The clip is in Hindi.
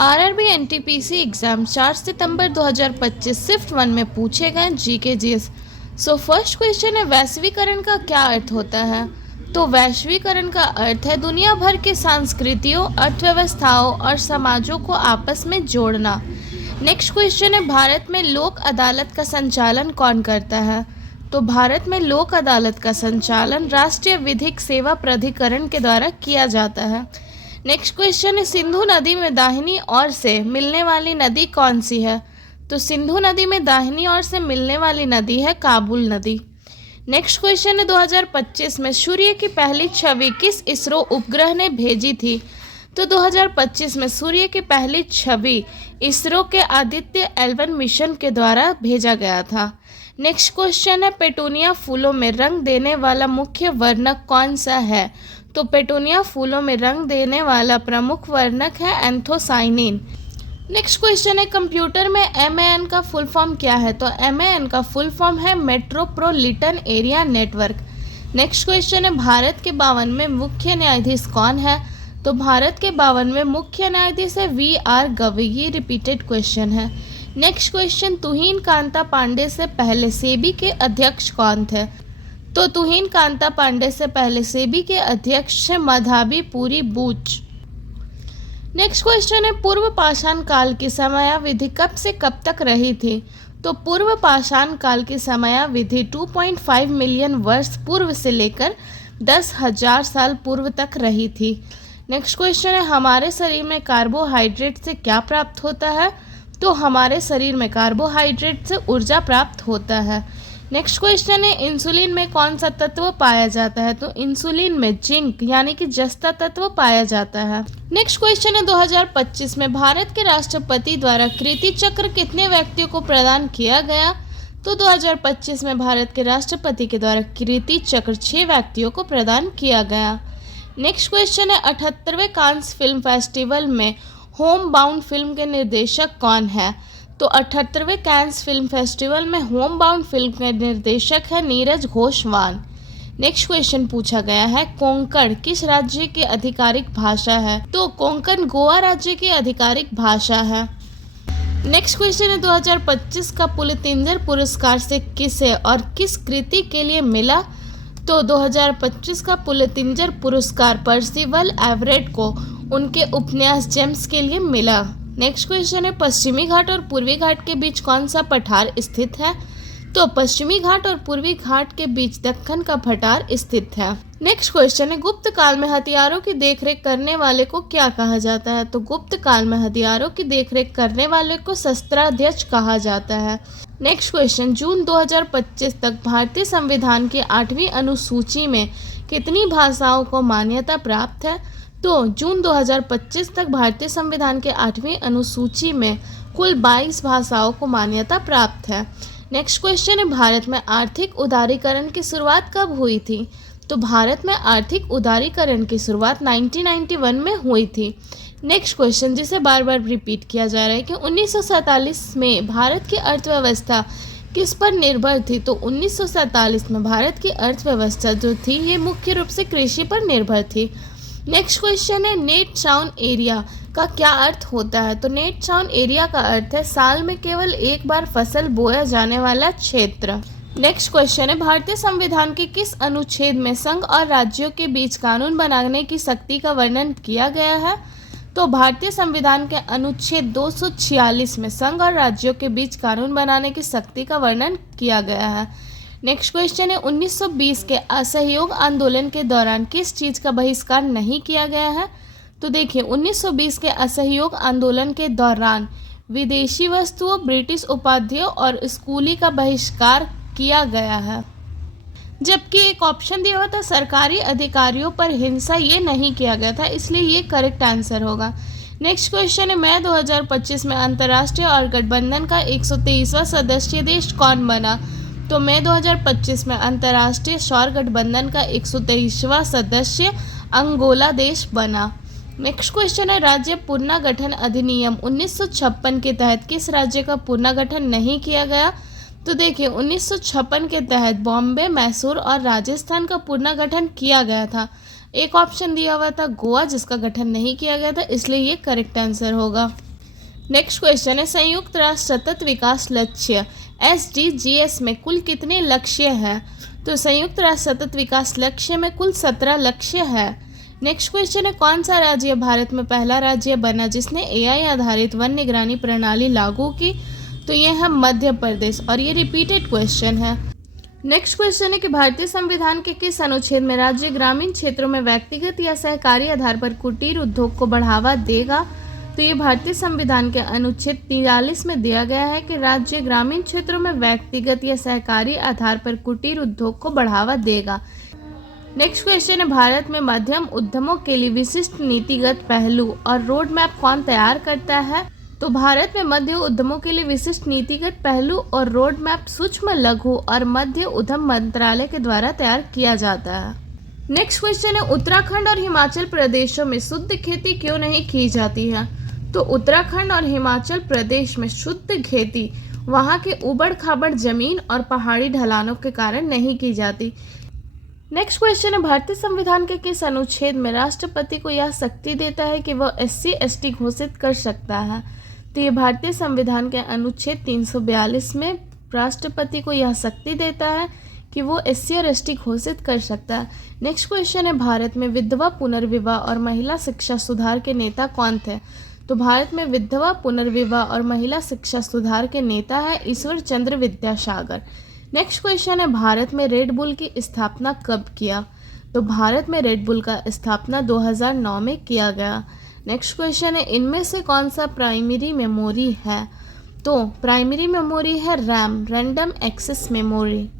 आरआरबी एनटीपीसी एग्जाम 4 सितंबर 2025 शिफ्ट 1 में पूछे गए GK GS. So first question है, वैश्वीकरण का क्या अर्थ होता है? तो वैश्वीकरण का अर्थ है दुनिया भर के संस्कृतियों, अर्थव्यवस्थाओं और समाजों को आपस में जोड़ना। नेक्स्ट क्वेश्चन है, भारत में लोक अदालत का संचालन कौन करता है? तो भारत में लोक अदालत का संचालन राष्ट्रीय विधिक सेवा प्राधिकरण के द्वारा किया जाता है। नेक्स्ट क्वेश्चन है, सिंधु नदी में दाहिनी ओर से मिलने वाली नदी कौन सी है? तो सिंधु नदी में दाहिनी ओर से मिलने वाली नदी है काबुल नदी। नेक्स्ट क्वेश्चन है, 2025 में सूर्य की पहली छवि किस इसरो उपग्रह ने भेजी थी? तो 2025 में सूर्य की पहली छवि इसरो के आदित्य L1 मिशन के द्वारा भेजा गया था। नेक्स्ट क्वेश्चन है, पेटूनिया फूलों में रंग देने वाला मुख्य वर्णक कौन सा है? तो पेटूनिया फूलों में रंग देने वाला प्रमुख वर्णक है एंथोसाइनिन। नेक्स्ट क्वेश्चन है, कंप्यूटर में MAN का फुल फॉर्म क्या है? तो MAN का फुल फॉर्म है metropolitan area network. Next question है, भारत के 52वें मुख्य न्यायाधीश कौन है? तो भारत के 52वें मुख्य न्यायाधीश है VR गवई। ये रिपीटेड क्वेश्चन है। नेक्स्ट क्वेश्चन, तुहिन कांता पांडे से पहले सेबी के अध्यक्ष कौन थे? तो तुहिन कांता पांडे से पहले सेबी के अध्यक्ष मधाबी पुरी बूच। नेक्स्ट क्वेश्चन है, पूर्व पाषाण काल की समयावधि कब से कब तक रही थी? तो पूर्व पाषाण काल की समयावधि 2.5 मिलियन वर्ष पूर्व से लेकर 10,000 साल पूर्व तक रही थी। नेक्स्ट क्वेश्चन है, हमारे शरीर में कार्बोहाइड्रेट से क्या प्राप्त होता है? तो हमारे शरीर में कार्बोहाइड्रेट से ऊर्जा प्राप्त होता है। नेक्स्ट क्वेश्चन है, इंसुलिन में कौन सा तत्व पाया जाता है? तो इंसुलिन में जिंक यानी कि जस्ता तत्व पाया जाता है। नेक्स्ट क्वेश्चन है, 2025 में भारत के राष्ट्रपति द्वारा कीर्ति चक्र कितने व्यक्तियों को प्रदान किया गया? तो 2025 में भारत के राष्ट्रपति के द्वारा कीर्ति चक्र 6 व्यक्तियों को प्रदान किया गया। नेक्स्ट क्वेश्चन है, 78वें कांस फिल्म फेस्टिवल में होम बाउंड फिल्म के निर्देशक कौन है? तो 78वें कांस फिल्म फेस्टिवल में होम बाउंड फिल्म के निर्देशक है नीरज घोषवाल। नेक्स्ट क्वेश्चन पूछा गया है, कोंकण किस राज्य की आधिकारिक भाषा है? तो कोंकण गोवा राज्य की आधिकारिक भाषा है। नेक्स्ट क्वेश्चन है, 2025 का पुलित्जर पुरस्कार से किसे और किस कृति के लिए मिला? तो 2025 का पुलित्जर पुरस्कार पर्सिवल एवरेट को उनके उपन्यास जेम्स के लिए मिला। नेक्स्ट क्वेश्चन है, पश्चिमी घाट और पूर्वी घाट के बीच कौन सा पठार स्थित है? तो पश्चिमी घाट और पूर्वी घाट के बीच दक्कन का पठार स्थित है। नेक्स्ट क्वेश्चन है, गुप्त काल में हथियारों की देखरेख करने वाले को क्या कहा जाता है? तो गुप्त काल में हथियारों की देखरेख करने वाले को शस्त्राध्यक्ष कहा जाता है। नेक्स्ट क्वेश्चन, जून 2025 तक भारतीय संविधान की 8वीं अनुसूची में कितनी भाषाओं को मान्यता प्राप्त है? तो जून 2025 तक भारतीय संविधान के 8वीं अनुसूची में कुल 22 भाषाओं को मान्यता प्राप्त है। नेक्स्ट क्वेश्चन है, भारत में आर्थिक उदारीकरण की शुरुआत कब हुई थी? तो भारत में आर्थिक उदारीकरण की शुरुआत 1991 में हुई थी। नेक्स्ट क्वेश्चन, जिसे बार बार रिपीट किया जा रहा है कि 1947 में भारत की अर्थव्यवस्था किस पर निर्भर थी? तो 1947 में भारत की अर्थव्यवस्था जो थी ये मुख्य रूप से कृषि पर निर्भर थी। नेक्स्ट क्वेश्चन है, नेट साउंड एरिया का क्या अर्थ होता है? तो नेट साउंड एरिया का अर्थ है साल में केवल एक बार फसल बोया जाने वाला क्षेत्र। नेक्स्ट क्वेश्चन है, भारतीय संविधान के किस अनुच्छेद में संघ और राज्यों के बीच कानून बनाने की शक्ति का वर्णन किया गया है? तो भारतीय संविधान के अनुच्छेद 246 में संघ और राज्यों के बीच कानून बनाने की शक्ति का वर्णन किया गया है। नेक्स्ट क्वेश्चन है, 1920 के असहयोग आंदोलन के दौरान किस चीज़ का बहिष्कार नहीं किया गया है? तो देखिए, 1920 के असहयोग आंदोलन के दौरान विदेशी वस्तुओं, ब्रिटिश उपाधियों और स्कूली का बहिष्कार किया गया है। जबकि एक ऑप्शन दिया हुआ था सरकारी अधिकारियों पर हिंसा, ये नहीं किया गया था, इसलिए ये करेक्ट आंसर होगा। नेक्स्ट क्वेश्चन है, मई 2025 में अंतर्राष्ट्रीय और गठबंधन का 123वां सदस्य देश कौन बना? तो मई 2025 में अंतर्राष्ट्रीय सौर गठबंधन का 123वां सदस्य अंगोला देश बना। नेक्स्ट क्वेश्चन है, राज्य पुनर्गठन अधिनियम 1956 के तहत किस राज्य का पुनर्गठन नहीं किया गया? तो देखिए 1956 के तहत बॉम्बे, मैसूर और राजस्थान का पुनर्गठन किया गया था। एक ऑप्शन दिया हुआ था गोवा, जिसका गठन नहीं किया गया था, इसलिए ये करेक्ट आंसर होगा। नेक्स्ट क्वेश्चन है संयुक्त राष्ट्र सतत विकास लक्ष्य SDGs में कुल कितने लक्ष्य है? तो संयुक्त राष्ट्र सतत विकास लक्ष्य में कुल 17 लक्ष्य है। नेक्स्ट क्वेश्चन है कौन सा राज्य भारत में पहला राज्य बना जिसने AI आधारित वन निगरानी प्रणाली लागू की? तो ये है मध्य प्रदेश और ये रिपीटेड क्वेश्चन है। नेक्स्ट क्वेश्चन है कि भारतीय संविधान के किस अनुच्छेद में राज्य ग्रामीण क्षेत्रों में व्यक्तिगत या सहकारी आधार पर कुटीर उद्योग को बढ़ावा देगा? तो ये भारतीय संविधान के अनुच्छेद 43 में दिया गया है कि राज्य ग्रामीण क्षेत्रों में व्यक्तिगत या सहकारी आधार पर कुटीर उद्योग को बढ़ावा देगा। नेक्स्ट क्वेश्चन है भारत में मध्यम उद्यमों के लिए विशिष्ट नीतिगत पहलू और रोड मैप कौन तैयार करता है? तो भारत में मध्य उद्यमों के लिए विशिष्ट नीतिगत पहलू और रोड मैप सूक्ष्म लघु और मध्य उद्यम मंत्रालय के द्वारा तैयार किया जाता है। नेक्स्ट क्वेश्चन है उत्तराखंड और हिमाचल प्रदेशों में शुद्ध खेती क्यों नहीं की जाती है? तो उत्तराखंड और हिमाचल प्रदेश में शुद्ध खेती वहाँ के उबड़ खाबड़ जमीन और पहाड़ी ढलानों के कारण नहीं की जाती। नेक्स्ट क्वेश्चन है भारतीय संविधान के किस अनुच्छेद में राष्ट्रपति को यह शक्ति देता है कि वह SC/ST घोषित कर सकता है? तो ये भारतीय संविधान के अनुच्छेद 342 में राष्ट्रपति को यह शक्ति देता है कि वो SC और ST घोषित कर सकता है। नेक्स्ट क्वेश्चन है भारत में विधवा पुनर्विवाह और महिला शिक्षा सुधार के नेता कौन थे? तो भारत में विधवा पुनर्विवाह और महिला शिक्षा सुधार के नेता है ईश्वर चंद्र विद्यासागर। नेक्स्ट क्वेश्चन है भारत में रेड बुल की स्थापना कब किया? तो भारत में रेड बुल का स्थापना 2009 में किया गया। नेक्स्ट क्वेश्चन है इनमें से कौन सा प्राइमरी मेमोरी है? तो प्राइमरी मेमोरी है रैम, रैंडम एक्सेस मेमोरी।